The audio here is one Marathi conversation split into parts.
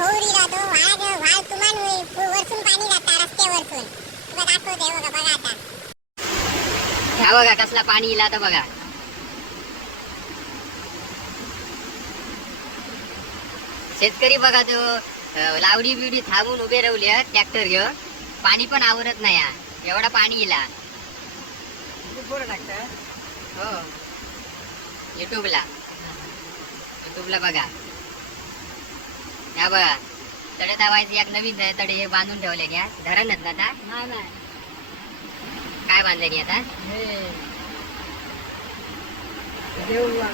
वाघ वाघ तुमान वरतून पाणी जाता रस्त्यावरतून. तुला दाखवते बघा बघा आता. ह्या बघा कसला पाणी इला आता बघा. शेतकरी बघा तो लावडी बिवडी थांबून उभे राहले ट्रॅक्टर घेऊन. पाणी पण आवरत नाही. एवढा पाणी इला. हो. युट्यूबला युट्यूबला बघा. ह्या बघा तडे दावायचे एक नवीन तडे हे बांधून ठेवले घ्या. धरणच ना आता काय बांधले आता?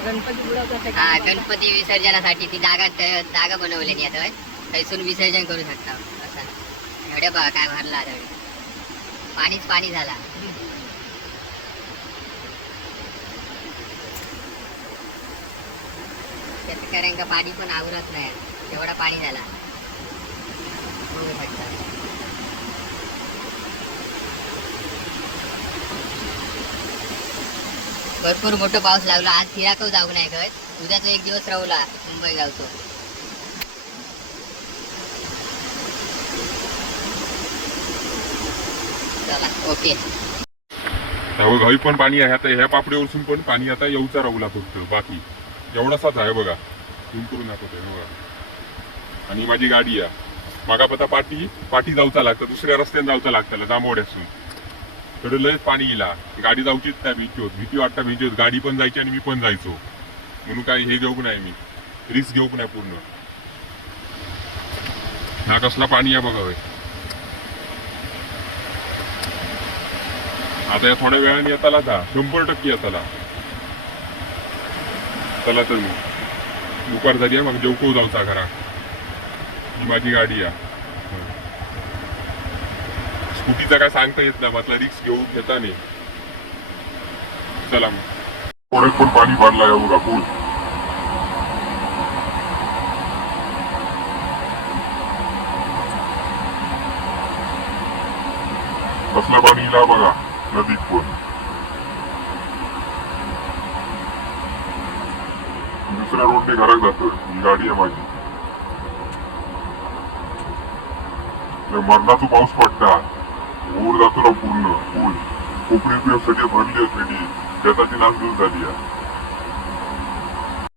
गणपती हा गणपती विसर्जनासाठी ती जागा जागा बनवलेली आता. थैसून विसर्जन करू शकता. असं. एवढ्या बघा काय भरला आता. एवढे. पाणीच पाणी झाला. शेतकऱ्यांका पाणी पण आवरत नाही. एवढा पाणी झाला. भरपूर मोठं पाऊस लागला. आज फिराकव जाऊ नाही गत उद्याचा एक दिवस राहूला मुंबई जाऊतो. चला ओके. घरी पण पाणी आहे. आता ह्या पापडीवरसून पण पाणी आता येऊचा राहूला फक्त. बाकी एवढासाच आहे बघा. झूम करून दाखवतोय बघा आणि माझी गाडी आहे मागा पता पाटी पाटी जाऊचा लागतं दुसऱ्या रस्त्याने जाऊचा लागतं दामोड्यासून थोडं लयच पाणी गेला. गाडी जाऊचीच नाही भीती भीती वाटता भीती गाडी पण जायची आणि मी पण जायचो. म्हणून काय हे घेऊक नाही मी. रिस्क घेऊक नाही पूर्ण. हा कसला पाणी आहे बघा आता या थोड्या वेळाने येताला आता. शंभर टक्के येताला. चला तर मग. दुपार झाली आहे मग जेवको जाऊचा घरा ही माझी गाडी आहे स्कूटीचा काय सांगता येत नाही म्हटलं रिक्स घेऊन घेता नाही. चला मग. पण पाणी भरला एवढा बघा पूल कसला पाणी इला बघा नदीत पण. दुसऱ्या रोडने घरात जातोय ही गाडी आहे माझी. मरणाचा पाऊस पडता ऊर जातो पूर्ण पूल कोकणी पिऊ सगळे भरली आहे पेटी शेताची नासधूस झाली आहे.